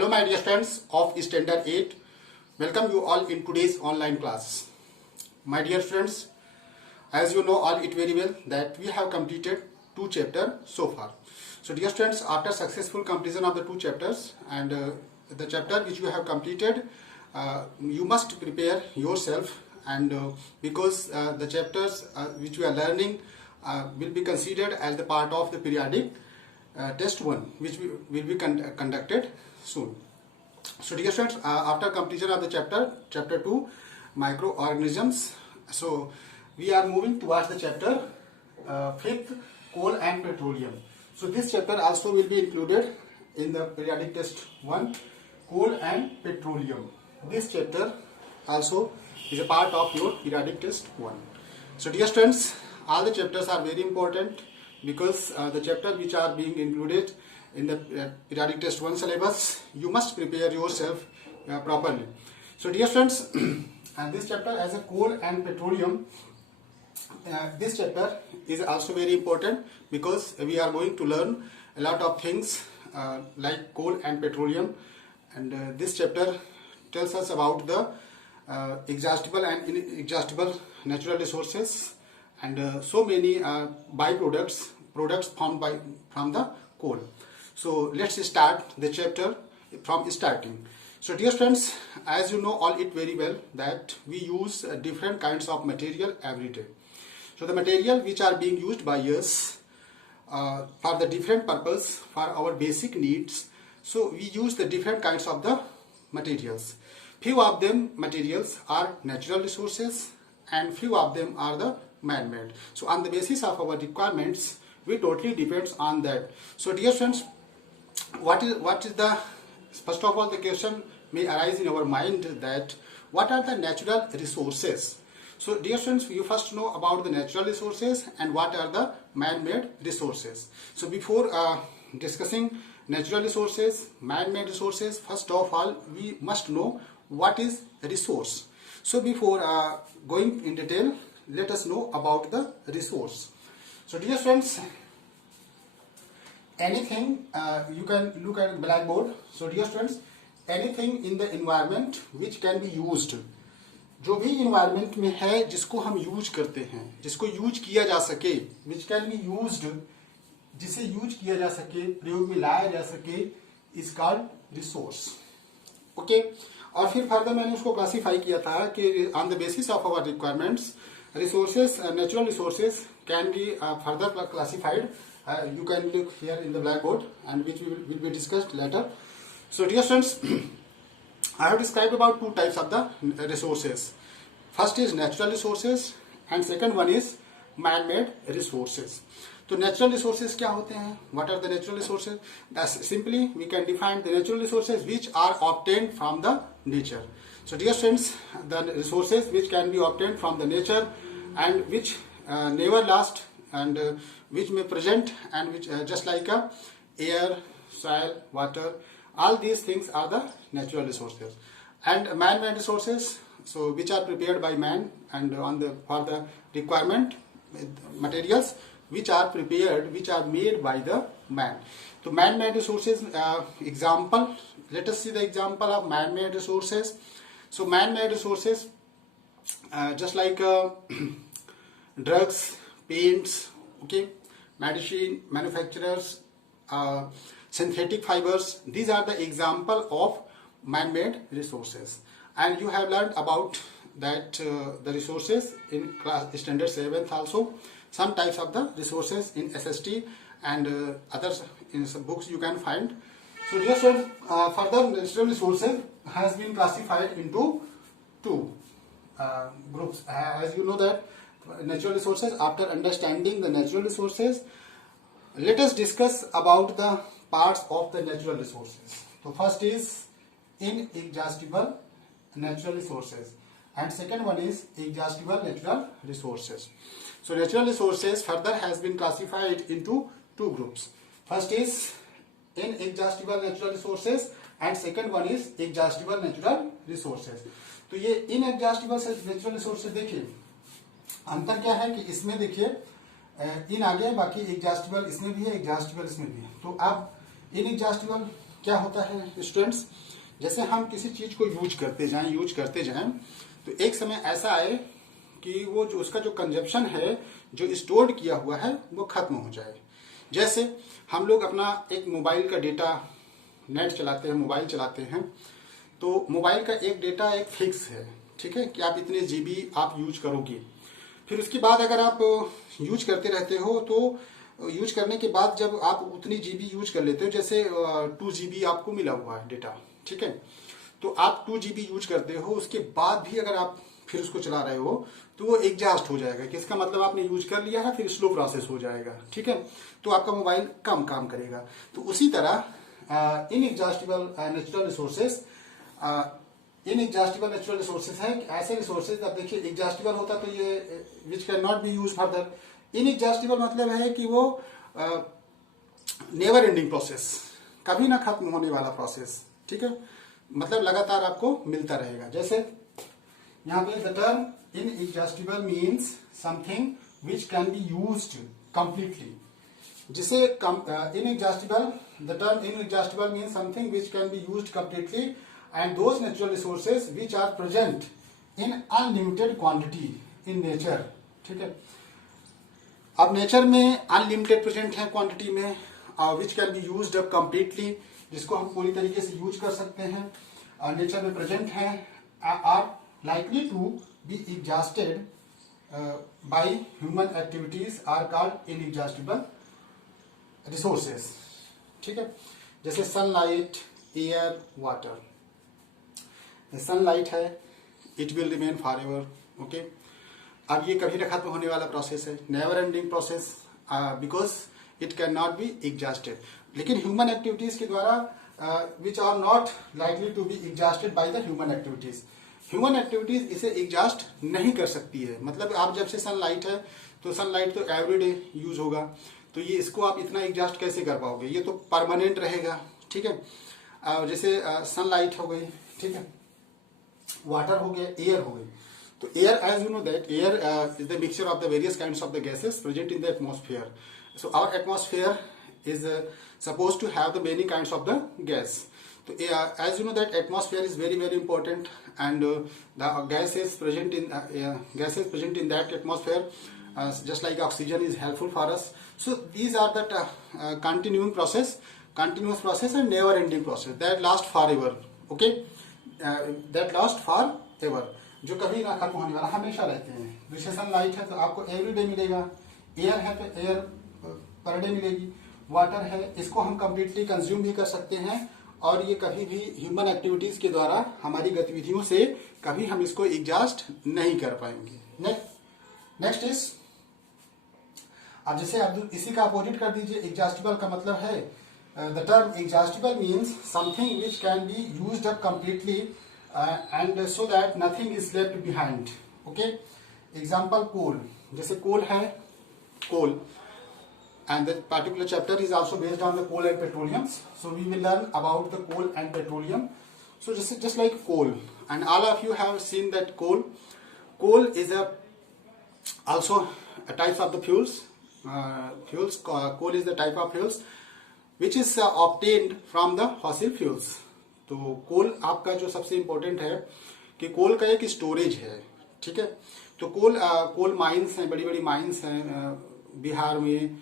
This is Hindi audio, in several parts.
Hello my dear friends of Standard 8. Welcome you all in today's online class. My dear friends, as you know all it very well that we have completed 2 chapters so far. So dear friends, after successful completion of the 2 chapters and the chapter which you have completed, you must prepare yourself and because the chapters which we are learning will be considered as the part of the periodic test 1 which will be conducted soon. So dear friends, after completion of the chapter 2 microorganisms, so we are moving towards the chapter 5th, coal and petroleum. So this chapter also will be included in the periodic test 1, coal and petroleum. This chapter also is a part of your periodic test 1. So dear friends, all the chapters are very important because the chapter which are being included in the periodic test 1 syllabus, you must prepare yourself properly. So dear friends, this chapter as a coal and petroleum, this chapter is also very important because we are going to learn a lot of things like coal and petroleum, and this chapter tells us about the exhaustible and inexhaustible natural resources and so many byproducts formed from the coal. So let's start the chapter from starting. So dear friends, as you know all it very well that we use different kinds of material every day. So the material which are being used by us for the different purpose for our basic needs. So we use the different kinds of the materials. Few of them materials are natural resources and few of them are the man-made. So on the basis of our requirements, we totally depends on that. So dear friends, what is the, first of all the question may arise in our mind that what are the natural resources? So dear friends, you first know about the natural resources and what are the man-made resources. So before discussing natural resources, man-made resources, first of all we must know what is a resource. So before going in detail, let us know about the resource. So dear friends, anything you can look at blackboard. So dear friends, anything in the environment which can be used, जो भी environment में है जिसको हम यूज करते हैं, जिसको यूज किया जा सके, which can be used, जिसे यूज किया जा सके, प्रयोग में लाया जा सके, is called resource. Okay? और फिर फर्दर मैंने उसको क्लासीफाई किया था कि on the basis of our requirements, resources, natural resources can be further classified. You can look here in the blackboard and which will be discussed later. So dear friends, I have described about 2 types of the resources. First is natural resources and second one is man-made resources. So natural resources क्या होते हैं? What are the natural resources? That's simply we can define the natural resources which are obtained from the nature. So dear friends, the resources which can be obtained from the nature and which never last and which may present and which just like air, soil, water, all these things are the natural resources. And man-made resources, so which are prepared by man and for the requirement materials which are prepared, which are made by the man. So man-made resources, example, let us see the example of man-made resources. So man-made resources just like drugs, paints, okay, medicine manufacturers, synthetic fibers, these are the example of man-made resources. And you have learned about that the resources in class standard 7th also, some types of the resources in SST and others in some books you can find. So dear friends, further natural resources has been classified into 2 groups. As you know that natural resources, after understanding the natural resources, let us discuss about the parts of the natural resources. So first is inexhaustible natural resources and second one is exhaustible natural resources. So natural resources further has been classified into 2 groups. First is inexhaustible natural resources and second one is exhaustible natural resources. तो ये inexhaustible natural resources देखिए अंतर क्या है कि इसमें देखिए इन आगे बाकी एग्जॉस्टिबल इसमें भी है, एग्जॉस्टिबल इसमें भी है. तो अब इनएग्जॉस्टिबल क्या होता है स्टूडेंट्स, जैसे हम किसी चीज को यूज करते जाएं तो एक समय ऐसा आए कि वो जो उसका जो कंजप्शन है, जो स्टोर्ड किया हुआ है, वो खत्म हो जाए। जैसे हम लोग अपना एक मोबाइल का डेटा, नेट चलाते हैं, मोबाइल चलाते हैं, तो मोबाइल का एक डेटा एक फिक्स है, ठीक है, कि आप इतने जीबी आप यूज करोगे। फिर उसके बाद अगर आप यूज करते रहते हो तो यूज करने के बाद जब आप उतनी जीबी यूज कर लेते हो, जैसे 2 जीबी आपको मिला हुआ है डेटा, ठीक है, तो आप 2 जीबी यूज करते हो, उसके बाद भी अगर आप फिर उसको चला रहे हो तो वो एग्जॉस्ट हो जाएगा, कि इसका मतलब आपने यूज कर लिया है, फिर स्लो प्रोसेस हो जाएगा, ठीक है, तो आपका मोबाइल कम काम करेगा। तो उसी तरह inexhaustible natural resources, inexhaustible natural resources है ऐसे रिसोर्सेज। अब देखिए एग्जॉस्टिबल होता तो ये which can not B use further. Inexhaustible मतलब है कि वो नेवर एंडिंग प्रोसेस, कभी ना खत्म होने वाला प्रोसेस, ठीक है, मतलब लगातार आपको मिलता रहेगा। जैसे यहाँ पे the term inexhaustible means something which can be used completely. जिसे inexhaustible, the term inexhaustible means something which can be used completely and those natural resources which are present in unlimited quantity in nature, ठीक है। अब नेचर में अनलिमिटेड प्रेजेंट है क्वांटिटी में, विच can be used up completely, जिसको हम पूरी तरीके से यूज कर सकते हैं, नेचर में प्रेजेंट है, are likely to be exhausted by human activities are called inexhaustible resources, ठीक है। जैसे सनलाइट, एयर, वाटर। सनलाइट है, it will remain for ever, okay. अब ये कभी ना खत्म होने वाला प्रोसेस है, never ending process, because it can not be exhausted. लेकिन ह्यूमन एक्टिविटीज के द्वारा which are not likely to be exhausted by the human activities, human activities इसे एग्जॉस्ट नहीं कर सकती है। मतलब आप जब से सनलाइट है तो सनलाइट तो एवरीडे यूज होगा, तो ये इसको आप इतना एग्जॉस्ट कैसे कर पाओगे, ये तो परमानेंट रहेगा, ठीक है। जैसे सनलाइट हो गई, ठीक है, वाटर हो गया, एयर हो गई। तो air, as you know that air is the mixture of the various kinds of the gases present in the atmosphere. So our atmosphere is suppose to have the many kinds of the gas. तो as you know that atmosphere is very very important and the gases present in that atmosphere just like oxygen is helpful for us. So these are the continuous process and never ending process that last forever, okay, that last forever, जो कभी ना खत्म होने वाला, हमेशा रहते हैं। जैसे सनलाइट है तो आपको एवरीडे मिलेगा, एयर है तो एयर पर डे मिलेगी, वाटर है इसको हम कंप्लीटली कंज्यूम भी कर सकते हैं, और ये कभी भी ह्यूमन एक्टिविटीज के द्वारा हमारी गतिविधियों से कभी हम इसको एग्जॉस्ट नहीं कर पाएंगे। नेक्स्ट इज, अब जैसे अब इसी का अपोजिट कर दीजिए, एग्जॉस्टिबल का मतलब है, the term exhaustible means something which can be used up completely and so that nothing is left behind, okay. Example coal, जैसे कोल है, कोल, and the particular chapter is also based on the coal and petroleum, so we will learn about the coal and petroleum. So just like coal, and all of you have seen that coal is also a type of the fuels. Coal is the type of fuels which is obtained from the fossil fuels. तो कोल आपका जो सबसे इम्पोर्टेंट है कि कोल का एक स्टोरेज है, ठीक है। तो कोल माइंस हैं, बड़ी बड़ी माइंस हैं बिहार में,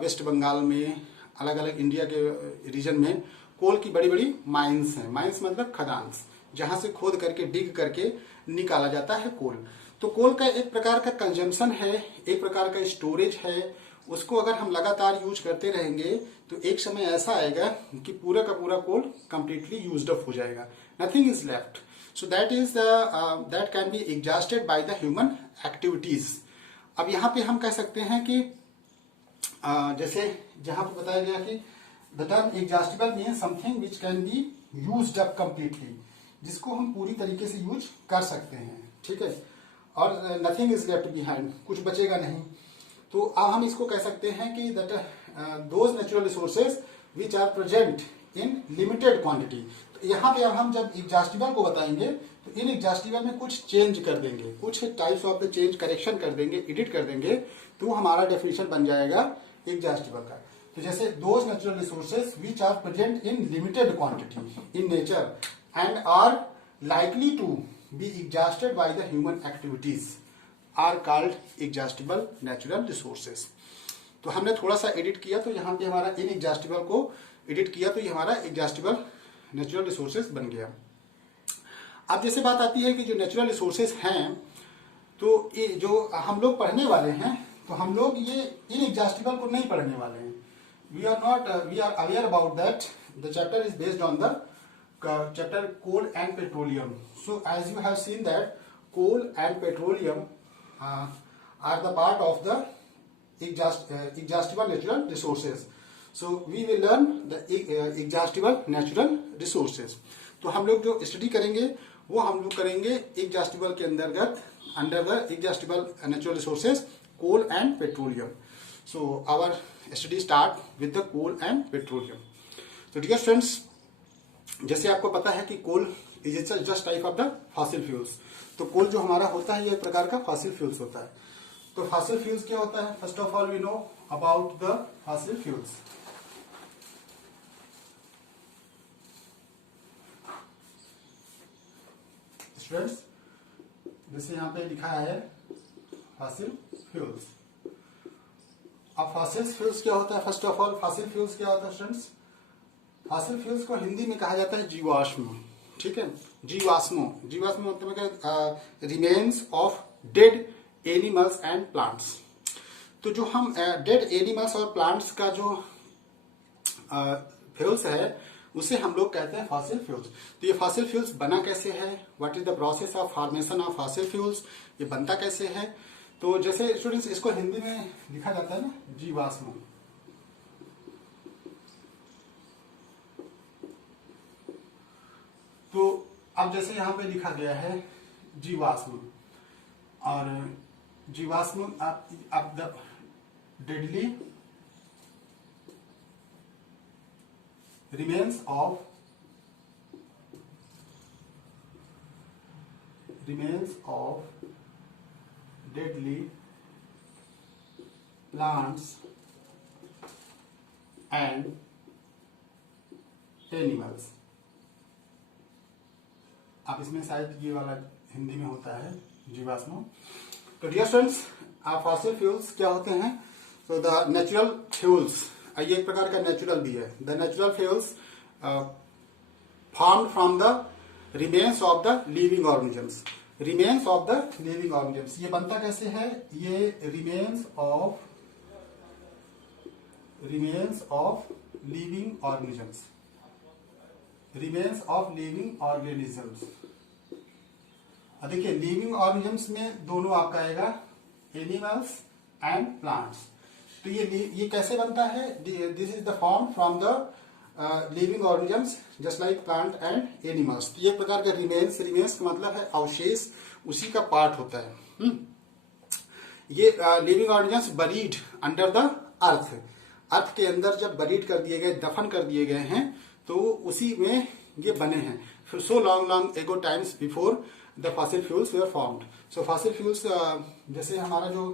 वेस्ट बंगाल में, अलग अलग इंडिया के रीजन में कोल की बड़ी बड़ी माइंस हैं। माइंस मतलब खदान, जहां से खोद करके डिग करके निकाला जाता है कोल। तो कोल का एक प्रकार का कंजम्पशन है, एक प्रकार का स्टोरेज है, उसको अगर हम लगातार यूज करते रहेंगे तो एक समय ऐसा आएगा कि पूरा का पूरा कोल कंप्लीटली यूज्ड अप हो जाएगा, nothing is left. So that can be exhausted by the human activities. अब यहाँ पे हम कह सकते हैं कि जैसे जहां पे बताया गया कि the term exhaustible means something which can be used up completely, जिसको हम पूरी तरीके से यूज कर सकते हैं, ठीक है, और नथिंग इज लेफ्ट बिहाइंड, कुछ बचेगा नहीं। तो अब हम इसको कह सकते हैं कि that those natural resources which are present in limited quantity. तो यहाँ पे अब हम जब एग्जॉस्टिबल को बताएंगे तो इन एग्जॉस्टिबल में कुछ चेंज कर देंगे, कुछ types of the change correction कर देंगे, एडिट कर देंगे, तो हमारा डेफिनेशन बन जाएगा एग्जॉस्टिबल का। तो जैसे those natural resources which are present in limited quantity in nature and are likely to be exhausted by the human activities are called exhaustible natural resources. तो हमने थोड़ा सा एडिट किया तो यहाँ पे हमारा इनएग्जॉस्टिबल को एडिट किया तो ये हमारा एग्जॉस्टिबल नेचुरल रिसोर्सेज बन गया। अब जैसे बात आती है कि जो नेचुरल रिसोर्सेज हैं तो ये जो हम लोग पढ़ने वाले हैं तो हम लोग ये इनएग्जॉस्टिबल को नहीं पढ़ने वाले हैं। We are aware about that the chapter is based on the chapter coal and petroleum. So as you have seen that coal and petroleum are the part of the exhaustible natural resources. So we will learn the exhaustible natural resources. तो हम लोग जो स्टडी करेंगे वो हम लोग करेंगे exhaustible के अंतर्गत under the exhaustible natural resources coal and petroleum. So our study start with the coal and petroleum. So dear friends, जैसे आपको पता है कि coal is just type of the fossil fuels. तो कोल जो हमारा होता है ये एक प्रकार का फॉसिल फ्यूल्स होता है। तो फॉसिल फ्यूल्स क्या होता है? First of all we know about the fossil fuels. Students जैसे यहाँ पे लिखा है फॉसिल फ्यूल्स। अब फॉसिल फ्यूल्स क्या होता है? First of all fossil fuels क्या होता है स्टूडेंट्स? फॉसिल फ्यूल्स को हिंदी में कहा जाता है जीवाश्म। ठीक है, जीवाश्म मतलब क्या? Remains of dead animals and plants. तो जो हम डेड एनिमल्स और प्लांट्स का जो फ्यूल्स है उसे हम लोग कहते हैं फॉसिल फ्यूल्स। तो ये फॉसिल फ्यूल्स बना कैसे है? What is the process of formation of fossil fuels? ये बनता कैसे है? तो जैसे स्टूडेंट्स इसको हिंदी में लिखा जाता है ना जीवाश्म। तो अब जैसे यहाँ पे लिखा गया है जीवाश्म, और जीवाश्म अब the deadly remains of deadly plants and animals. आप इसमें शायद ये वाला हिंदी में होता है जीवाश्म। तो डियर स्टूडेंट्स, फॉसिल फ्यूल्स क्या होते हैं? तो द नेचुरल फ्यूल्स, ये एक प्रकार का नेचुरल भी है। The natural fuels formed from the remains of the living organisms. Remains of the living organisms ये बनता कैसे है? ये remains of living organisms, remains of living organisms. देखिए लिविंग ऑर्गेनिजम्स में दोनों आपका आएगा एनिमल्स एंड प्लांट्स। तो ये कैसे बनता है? This is the form from the living organisms just like plant and animals. तो ये प्रकार का रिमेन्स का मतलब है अवशेष, उसी का पार्ट होता है। ये living organisms buried under the earth के अंदर जब बरीड कर दिए गए, दफन कर दिए गए हैं, तो उसी में ये बने हैं। फिर so long ago times before the fossil fuels were formed. So fossil fuels जैसे हमारा जो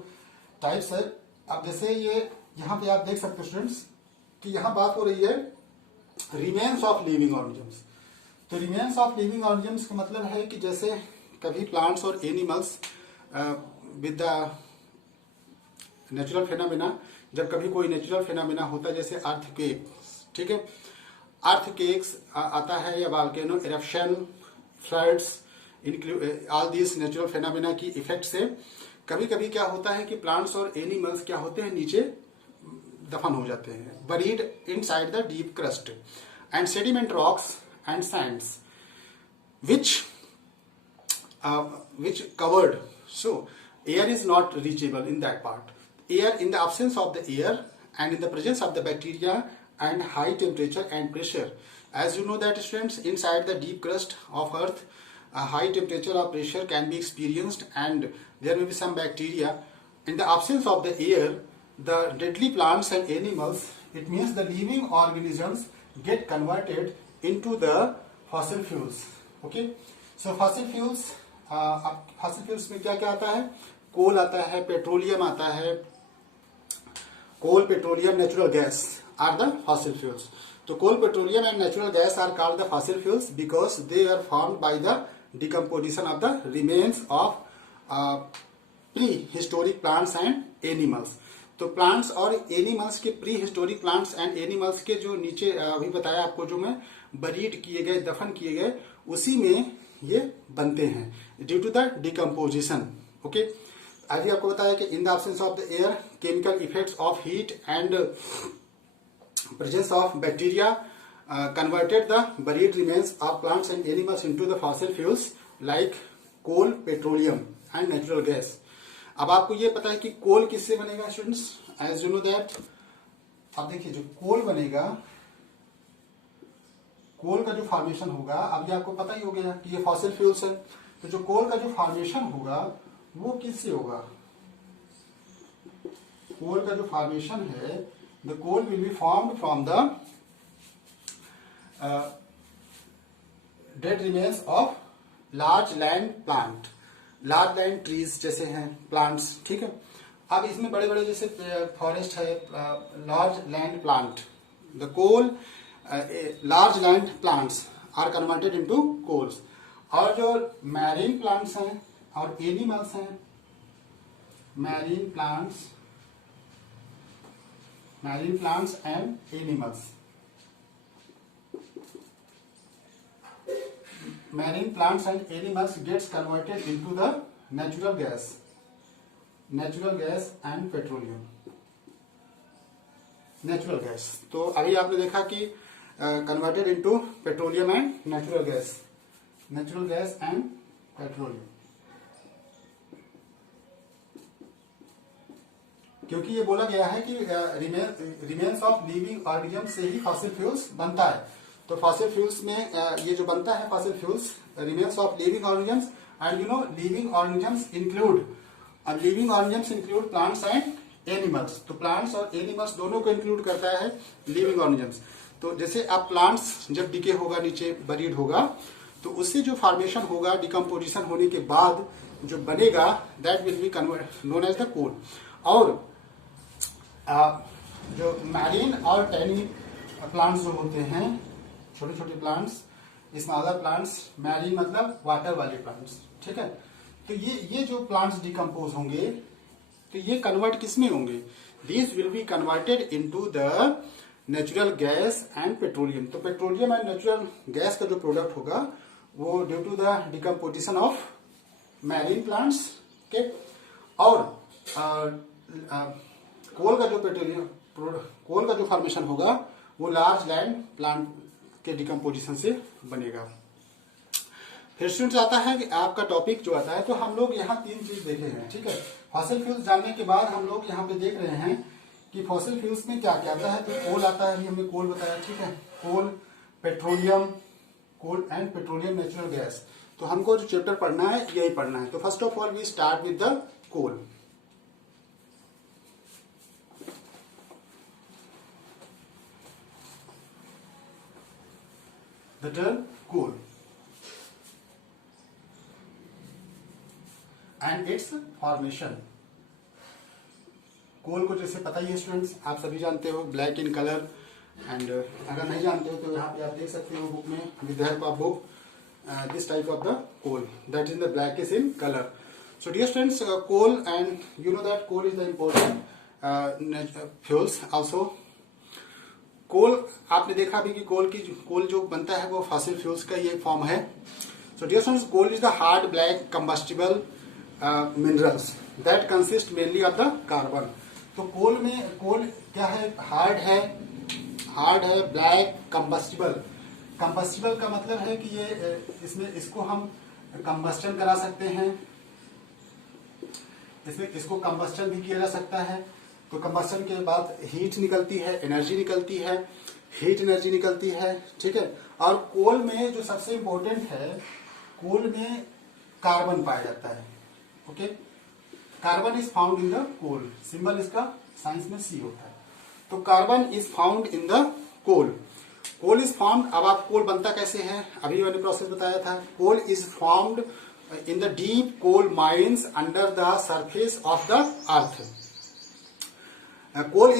टाइप्स है, अब जैसे ये यहाँ पे आप देख सकते हो स्टूडेंट्स कि यहाँ बात हो रही है रिमेन्स ऑफ लिविंग ऑर्गेनिजम्स। तो रिमेन्स ऑफ लिविंग ऑर्गेनिजम्स का मतलब है कि जैसे कभी प्लांट्स और animals with the natural phenomena, जब कभी कोई नेचुरल फिनोमेना होता है जैसे अर्थक्वेक, ठीक है, अर्थक्वेक्स आता है या volcano eruption, floods, all this natural phenomena की इफेक्ट से कभी कभी क्या होता है कि प्लांट्स और एनिमल्स क्या होते हैं, नीचे दफन हो जाते हैं, buried inside the deep crust and sediment rocks and Sands which covered, so air is not reachable in that part. Air, in the absence of the air and in the presence of the bacteria and high temperature and pressure, as you know that students, inside the deep crust of earth a high temperature or pressure can be experienced and there may be some bacteria. In the absence of the air, the deadly plants and animals, it means the living organisms, get converted into the fossil fuels. Okay, so fossil fuels, अब फॉसिल फ्यूल्स में क्या क्या आता है? कोल आता है, पेट्रोलियम आता है, coal, petroleum, natural gas are the fossil fuels. So coal, petroleum and natural gas are called the fossil fuels because they are formed by the decomposition of the remains of prehistoric plants and animals. तो प्लांट्स और एनिमल्स के pre historic plants and animals के जो नीचे अभी बताया आपको, जो मैं बरीड किए गए, दफन किए गए, उसी में ये बनते हैं due to the decomposition. Okay, अभी आपको बताया कि in the absence of the air, chemical effects of heat and presence of bacteria converted the buried remains of plants and animals into the fossil fuels like coal, petroleum and natural gas. अब आपको ये पता है कि कोल किससे बनेगा students, as you know that. अब देखिए जो कोल बनेगा, कोल का जो फॉर्मेशन होगा, अब ये आपको पता ही हो गया कि ये फॉसिल फ्यूल्स है. तो जो कोल का जो फॉर्मेशन होगा वो किससे होगा? कोल का जो फॉर्मेशन है, the coal will be formed from the dead remains of large land plant, large land trees जैसे हैं plants. ठीक है, अब इसमें बड़े बड़े जैसे फॉरेस्ट है, large land plant, the coal large land plants are converted into coals. और जो marine plants हैं और animals हैं, marine plants and animals. Marine plants and animals gets converted into the natural gas and petroleum. Natural gas. तो अभी आपने देखा कि converted into petroleum and natural gas and petroleum. क्योंकि ये बोला गया है कि रिमेन्स ऑफ लिविंग ऑर्गेनिज्म से ही फॉसिल फ्यूल्स बनता है. तो फॉसिल फ्यूल्स में ये जो बनता है fossil fuels, remains of living organisms, and you know living organisms include plants and animals. तो प्लांट्स और एनिमल्स दोनों को इंक्लूड करता है लिविंग ऑर्गेनिज्म्स. तो जैसे अब प्लांट्स जब डिके होगा, नीचे बरीड होगा, तो उससे जो फॉर्मेशन होगा, डिकम्पोजिशन होने के बाद जो बनेगा, that will be known as the coal. और जो मैरीन और टैनी प्लांट्स जो होते हैं, छोटे छोटे प्लांट्स, स्मॉलर प्लांट्स, मैरीन मतलब वाटर वाले प्लांट्स. ठीक है, तो ये जो प्लांट्स डिकम्पोज होंगे, तो ये कन्वर्ट किस में होंगे? This will be converted into the natural gas and petroleum. तो पेट्रोलियम एंड नेचुरल गैस का जो प्रोडक्ट होगा वो due to the decomposition of marine plants के, और कोल का जो फॉर्मेशन होगा वो लार्ज लैंड प्लांट के डिकम्पोजिशन से बनेगा. फिर स्टूडेंट्स आता है कि आपका टॉपिक जो आता है, तो हम लोग यहाँ 3 चीज देखे हैं. ठीक है, फॉसिल फ्यूल्स जानने के बाद हम लोग यहाँ पे देख रहे हैं कि फॉसिल फ्यूल्स में क्या क्या आता है. तो कोल आता है, अभी हमने कोल बताया. ठीक है, कोल एंड पेट्रोलियम, नेचुरल गैस. तो हमको जो चैप्टर पढ़ना है यही पढ़ना है. तो first of all we start with the coal. The term coal and its formation. Coal को जैसे पता ही है स्टूडेंट्स, आप सभी जानते हो, ब्लैक इन कलर. एंड अगर नहीं जानते हो तो यहाँ पे आप देख सकते हो बुक में, with the help of book, this type of the coal that is the black is in colour. So dear students, coal, and you know that coal is the important fuels also. Coal आपने देखा भी कि कोल जो बनता है वो फॉसिल फ्यूल्स का ये फॉर्म है. So dear students, coal is the hard black combustible minerals that consist mainly of the carbon. तो कोल क्या है? हार्ड है, ब्लैक, कंबस्टिबल. कंबस्टिबल का मतलब है कि ये इसको हम कंबस्टन करा सकते हैं, इसको कंबस्टन भी किया जा सकता है. तो कंबस्टन के बाद हीट निकलती है, एनर्जी निकलती है, हीट एनर्जी निकलती है. ठीक है, और कोल में जो सबसे इंपॉर्टेंट है, कोल में कार्बन पाया जाता है. Okay, carbon is found in the coal. Symbol इसका साइंस में सी होता है. तो carbon is found in the coal. Coal is found. अब आप कोल बनता कैसे है, अभी मैंने प्रोसेस बताया था. Coal is found in the deep coal mines under the surface of the earth. Coal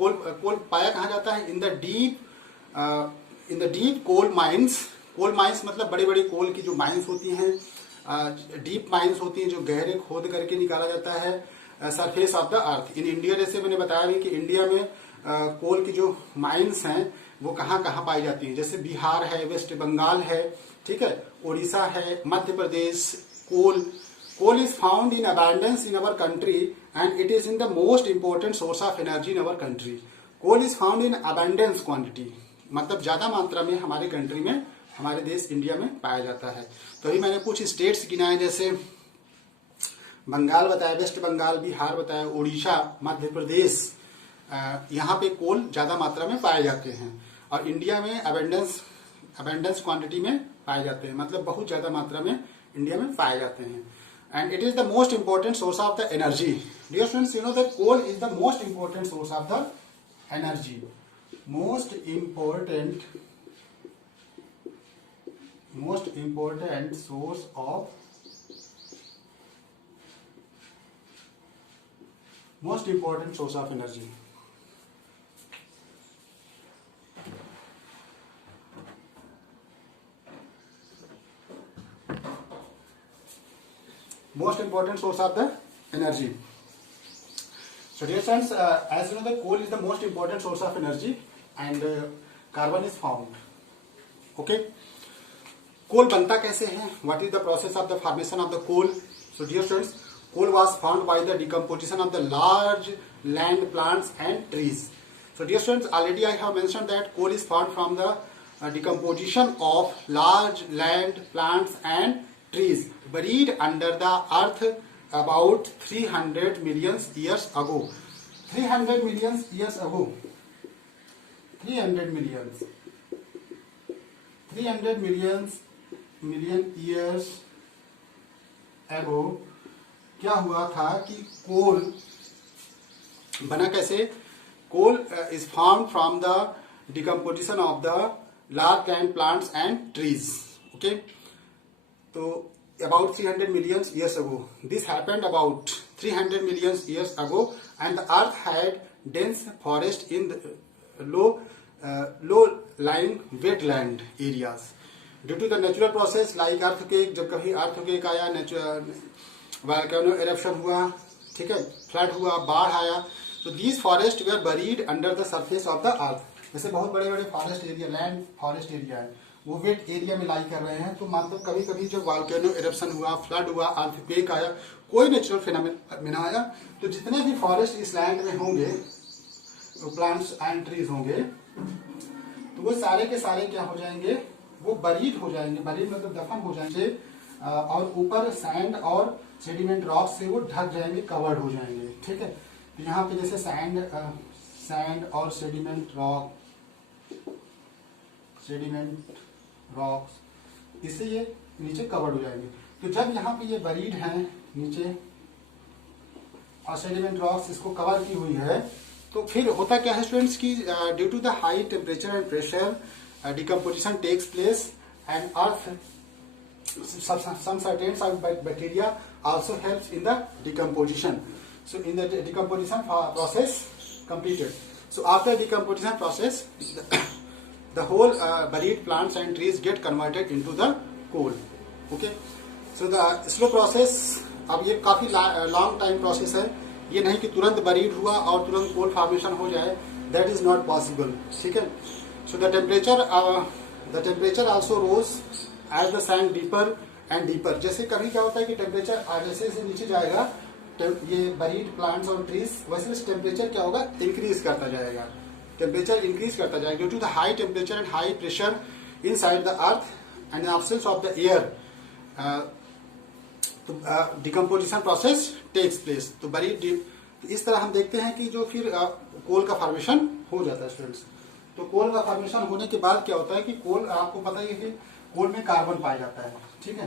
coal coal पाया कहाँ जाता है? In the deep coal mines. Coal mines मतलब बड़े बड़े कोल की जो माइंस होती हैं, डीप माइंस होती हैं, जो गहरे खोद करके निकाला जाता है surface of the earth. In India, जैसे मैंने बताया भी कि इंडिया में कोल की जो माइंस हैं वो कहाँ कहाँ पाई जाती हैं, जैसे बिहार है, वेस्ट बंगाल है, ठीक है, उड़ीसा है, Madhya Pradesh. Coal is found in abundance in our country and it is in the most important source of energy in our country. Coal is found in abundance quantity, मतलब ज्यादा मात्रा में हमारे कंट्री में, हमारे देश इंडिया में पाया जाता है। तो अभी मैंने कुछ स्टेट्स गिनाए, जैसे बंगाल बताया, वेस्ट बंगाल, बिहार बताया, उड़ीसा, मध्य प्रदेश, यहाँ पे कोल ज्यादा मात्रा में पाए जाते हैं। और इंडिया में अबेंडेंस क्वांटिटी में पाए जाते हैं, मतलब बहुत ज्यादा मात्रा में इंडिया में पाए जाते हैं। And it is the most important source of the energy. Dear students, you know that coal is the most important source of the energy. Most important source of energy. Most important source of the energy. So dear friends, as you know, the coal is the most important source of energy and carbon is found. Okay. Coal बनता कैसे है? What is the process of the formation of the coal? So dear students, coal was found by the decomposition of the large land plants and trees. So dear students, already I have mentioned that coal is found from the decomposition of large land plants and trees buried under the earth about 300 million years ago. 300 million years ago. 300 million years ago क्या हुआ था कि कोल बना कैसे? Coal is form from the decomposition of the large land plants and trees. Okay, तो about 300 million years ago. This happened about 300 million years ago, and the earth had dense forest in the low-lying wetland areas. Due to the natural process like earthquake, जब कभी earthquake आया, volcano eruption हुआ, ठीक है, flood हुआ, बाढ़ आया, so these forests were buried under the surface of the earth. जैसे बहुत बड़े बड़े forest area, land forest area है, वो वेट एरिया में लाई कर रहे हैं। तो मतलब कभी कभी जब वॉल्केनो एरप्शन हुआ, फ्लड हुआ, अर्थक्वेक आया, कोई नेचुरल फिनोमेना आया, तो जितने भी फॉरेस्ट इस लैंड में होंगे, तो प्लांट्स एंड ट्रीज होंगे, तो वो सारे के सारे क्या हो जाएंगे? वो बरीड हो जाएंगे। बरीड मतलब दफन हो जाएंगे, और ऊपर सैंड और सेडिमेंट रॉक से वो ढक जाएंगे, कवर्ड हो जाएंगे। ठीक है, तो यहाँ पे जैसे सैंड और सेडिमेंट रॉक्स, इससे ये नीचे कवर्ड हो जाएंगे। तो जब यहाँ पे ये बरीड हैं नीचे और सेडिमेंट रॉक्स इसको कवर की हुई है, तो फिर होता क्या है स्टूडेंट्स की due to the high temperature and pressure decomposition takes place and earth some certain bacteria also helps in the decomposition. So in the decomposition process completed. So after decomposition process, the whole buried plants and trees get converted into the coal. Okay. So the slow process, अब ये काफी लॉन्ग टाइम प्रोसेस है, ये नहीं कि तुरंत बरीड हुआ और तुरंत कोल फॉर्मेशन हो जाए, दैट इज नॉट पॉसिबल। ठीक है। So the temperature also rose as the sand deeper and deeper. जैसे कभी क्या होता है कि टेम्परेचर जैसे जैसे नीचे जाएगा, ये बरीड प्लांट्स और ट्रीज, वैसे टेम्परेचर क्या होगा? इंक्रीज करता जाएगा, टेम्परेचर इंक्रीज करता जाएगा due to the high temperature and high pressure inside the earth and absence of the air. Decomposition process takes place. तो बरीड इस तरह हम देखते हैं कि जो फिर कोल का फॉर्मेशन हो जाता है स्टूडेंट्स। तो कोल का फॉर्मेशन होने के बाद क्या होता है कि कोल, आपको पता ही है कि कोल में कार्बन पाया जाता है। ठीक है,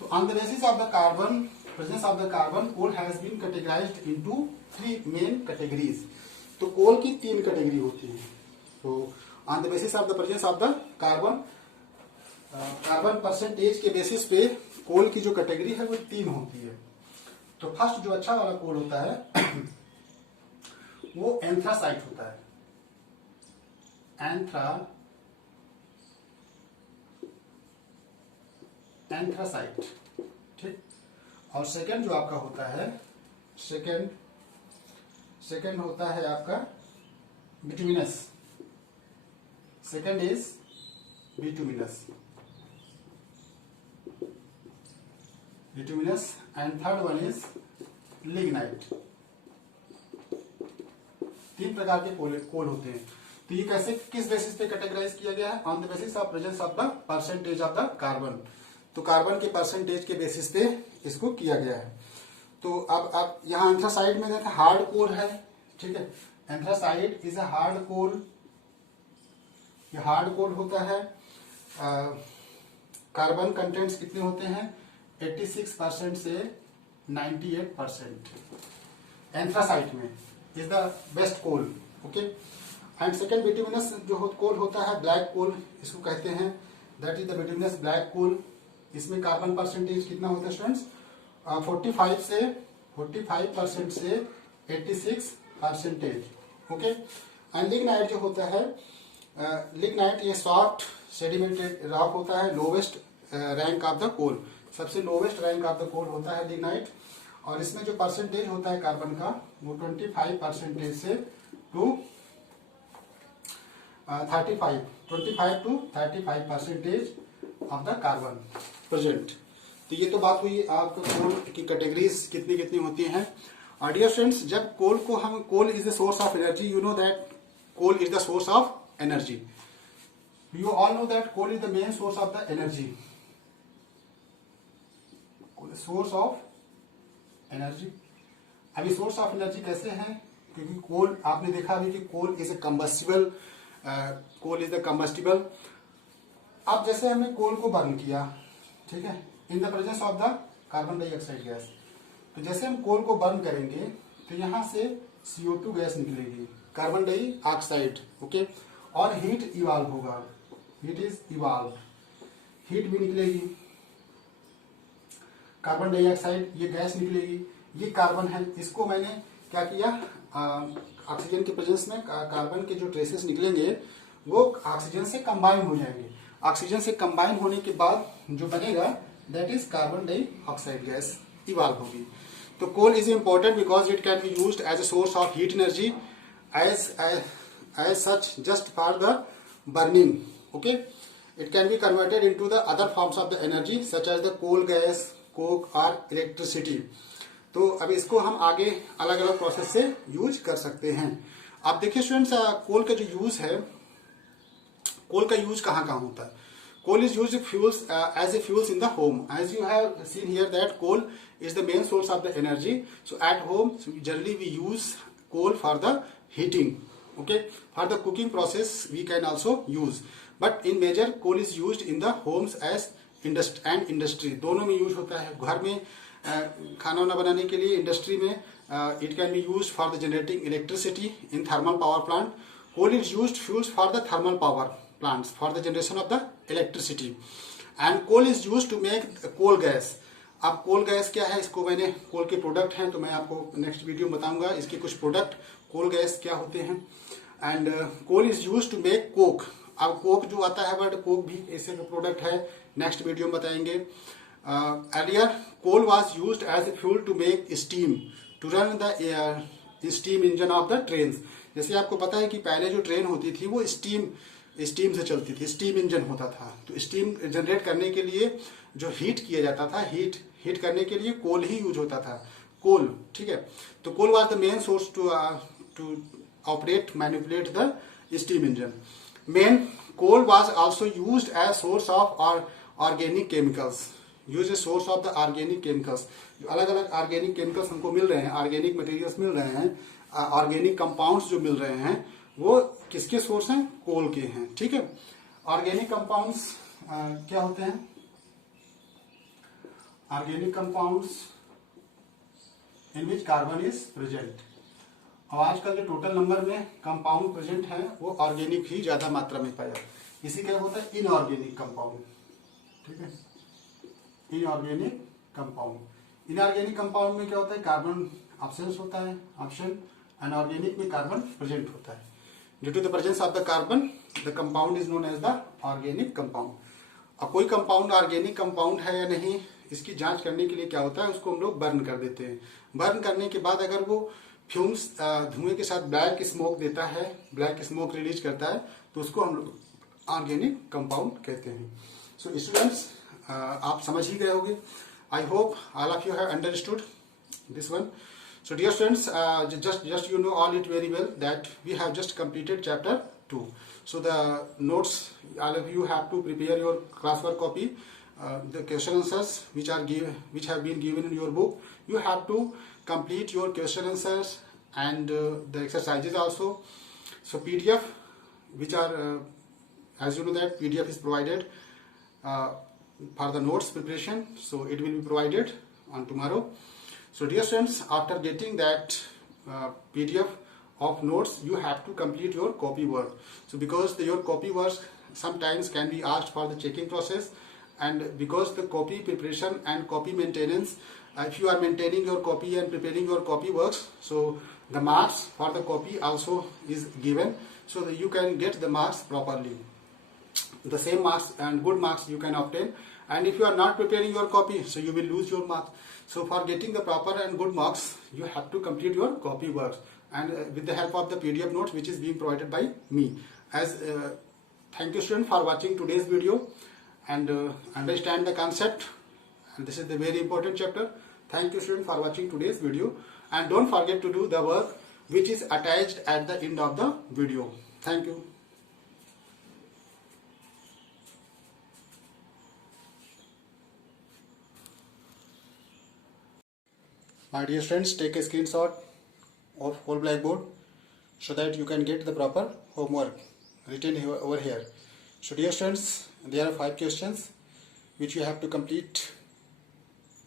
तो on the basis of the carbon, presence of the carbon, coal has been categorized into 3 main categories. तो कोल की 3 कैटेगरी होती है। तो on the basis of the presence of the carbon, carbon percentage के बेसिस पे कोल की जो कैटेगरी है वो 3 होती है। तो फर्स्ट जो अच्छा वाला कोल होता है वो एंथ्रासाइट होता है। एंथ्रासाइट, ठीक। और सेकंड जो आपका होता है, सेकंड होता है आपका bituminous. Second is bituminous and third one is lignite. तीन प्रकार के कोल होते हैं। तो ये कैसे, किस बेसिस पे कैटेगराइज किया गया है? On the basis of presence of the percentage of the carbon. तो कार्बन के परसेंटेज के बेसिस पे इसको किया गया है। तो अब यहाँ एंथ्रासाइड में देखा हार्ड कोर है, ठीक है। एंथ्रासाइड इज अ हार्ड कोर। ये हार्ड कोर होता है। कार्बन कंटेंट्स कितने होते हैं? 86% से 98%। एंथ्रासाइट में is the best coal, okay. And second bituminous जो कोल होता है, ब्लैक कोल इसको कहते हैं, that is the bituminous black coal. इसमें कार्बन परसेंटेज कितना होता है स्टूडेंट्स? 45% से 86%, ओके। एंड लिग्नाइट जो होता है, लिग्नाइट ये सॉफ्ट सेडिमेंटेड रॉक होता है, lowest rank of the coal, सबसे lowest rank of the coal होता है लिग्नाइट। और इसमें जो परसेंटेज होता है कार्बन का वो 25% से to 25% of the carbon present. तो ये तो बात हुई आपको कोल की कैटेगरीज कितनी कितनी होती हैं। और डियर फ्रेंड्स, जब कोल को हम, coal is the source of energy, you know that coal is the source of energy. You all know that coal is the main source of the energy, source of energy. अभी सोर्स ऑफ एनर्जी कैसे है? क्योंकि कोल आपने देखा अभी कि coal is a combustible, coal is the combustible. अब जैसे हमने कोल को बर्न किया, ठीक है, in the presence of the carbon dioxide gas, तो जैसे हम कोल को बर्न करेंगे तो यहां से CO2 गैस निकलेगी, कार्बन डाइऑक्साइड, ओके। और हीट इवॉल्व होगा, हीट इज इवॉल्व, हीट भी निकलेगी, कार्बन डाइऑक्साइड ये गैस निकलेगी, ये कार्बन है। इसको मैंने क्या किया, ऑक्सीजन के प्रेजेंस में कार्बन के जो ट्रेसेस निकलेंगे वो ऑक्सीजन से कंबाइन हो जाएंगे। ऑक्सीजन से कंबाइन होने के बाद जो बनेगा that is carbon dioxide gas evolve होगी। तो coal is important because it can be used as a source of heat energy as such just for the burning, okay. It can be converted into the other forms of the energy such as the coal gas, coke और इलेक्ट्रिसिटी। तो अब इसको हम आगे अलग अलग प्रोसेस से यूज कर सकते हैं। आप देखिए स्टूडेंट्स, कोल का जो यूज है, कोल का यूज कहाँ कहाँ होता है? Coal is used fuels as a fuels in the home, as you have seen here that coal is the main source of the energy. So at home generally we use coal for the heating, okay. For the cooking process we can also use, but in major coal is used in the homes as industry, दोनों में यूज होता है। घर में खाना वाना बनाने के लिए, इंडस्ट्री में it can be use for the generating electricity in thermal power plant. Coal is used fuels for the thermal power plants for the generation of the electricity, and coal is used to make coal gas. अब कोल गैस क्या है, इसको मैंने, कोल के प्रोडक्ट हैं तो मैं आपको नेक्स्ट वीडियो में बताऊंगा इसके कुछ प्रोडक्ट, कोल गैस क्या होते हैं। And coal is used to make coke. अब कोक जो आता है वर्ड, कोक भी ऐसे का प्रोडक्ट है, नेक्स्ट वीडियो में बताएंगे। earlier coal was used as a fuel to make steam to run the steam engine of the trains। जैसे आपको पता है कि पहले जो ट्रेन होती थी वो स्टीम से चलती थी, स्टीम इंजन होता था। तो स्टीम जनरेट करने के लिए जो हीट किया जाता था, हीट करने के लिए कोल ही यूज होता था, कोल, ठीक है। तो coal was the main source to operate manipulate the steam engine. Main coal was also used as source of organic chemicals, use a source of the organic chemicals. जो अलग अलग ऑर्गेनिक केमिकल्स हमको मिल रहे हैं, ऑर्गेनिक मटेरियल्स मिल रहे हैं, ऑर्गेनिक कंपाउंड्स जो मिल रहे हैं वो किसके सोर्स हैं? कोल के हैं, ठीक है। ऑर्गेनिक कंपाउंड्स क्या होते हैं? Organic compounds in which carbon is present. और आजकल जो टोटल नंबर में कंपाउंड प्रेजेंट है वो ऑर्गेनिक ही ज्यादा मात्रा में पाया। इसी क्या होता है? इनऑर्गेनिक कंपाउंड, ठीक है। इनऑर्गेनिक कंपाउंड, इनऑर्गेनिक कंपाउंड में क्या होता है? कार्बन अब्सेंस होता है, ऑप्शन। अनऑर्गेनिक में कार्बन प्रेजेंट होता है। Due to the presence of the carbon the compound is known as the organic compound. अब कोई कंपाउंड ऑर्गेनिक कंपाउंड है या नहीं, इसकी जांच करने के लिए क्या होता है, उसको हम लोग बर्न कर देते हैं। बर्न करने के बाद अगर वो फ्यूम्स धुएं के साथ ब्लैक स्मोक देता है, ब्लैक स्मोक रिलीज करता है, तो उसको हम लोग ऑर्गेनिक कंपाउंड कहते हैं। सो स्टूडेंट्स, आप समझ ही गए होंगे। I hope all of you have understood this one. So dear students, just you know all it very well that we have just completed chapter 2. So the notes, all of you have to prepare your classwork copy, the question answers which have been given in your book. You have to complete your question answers and the exercises also. So PDF, which are as you know that PDF is provided for the notes preparation, so it will be provided on tomorrow. So dear students, after getting that PDF of notes, you have to complete your copy work. So because your copy work sometimes can be asked for the checking process, and because the copy preparation and copy maintenance, if you are maintaining your copy and preparing your copy works, so the marks for the copy also is given, so that you can get the marks properly. The same marks and good marks you can obtain, and if you are not preparing your copy, so you will lose your marks. So for getting the proper and good marks, you have to complete your copy works, and with the help of the PDF notes which is being provided by me. As thank you student for watching today's video and understand the concept, and this is the very important chapter. Thank you student for watching today's video, and don't forget to do the work which is attached at the end of the video. Thank you. My dear friends, take a screenshot of whole blackboard so that you can get the proper homework written over here. So dear students, there are 5 questions which you have to complete.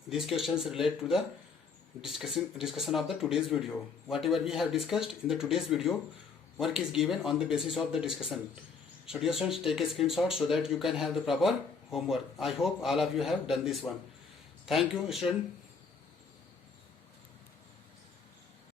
These questions relate to the discussion of the today's video. Whatever we have discussed in the today's video, work is given on the basis of the discussion. So dear students, take a screenshot so that you can have the proper homework. I hope all of you have done this one. Thank you student.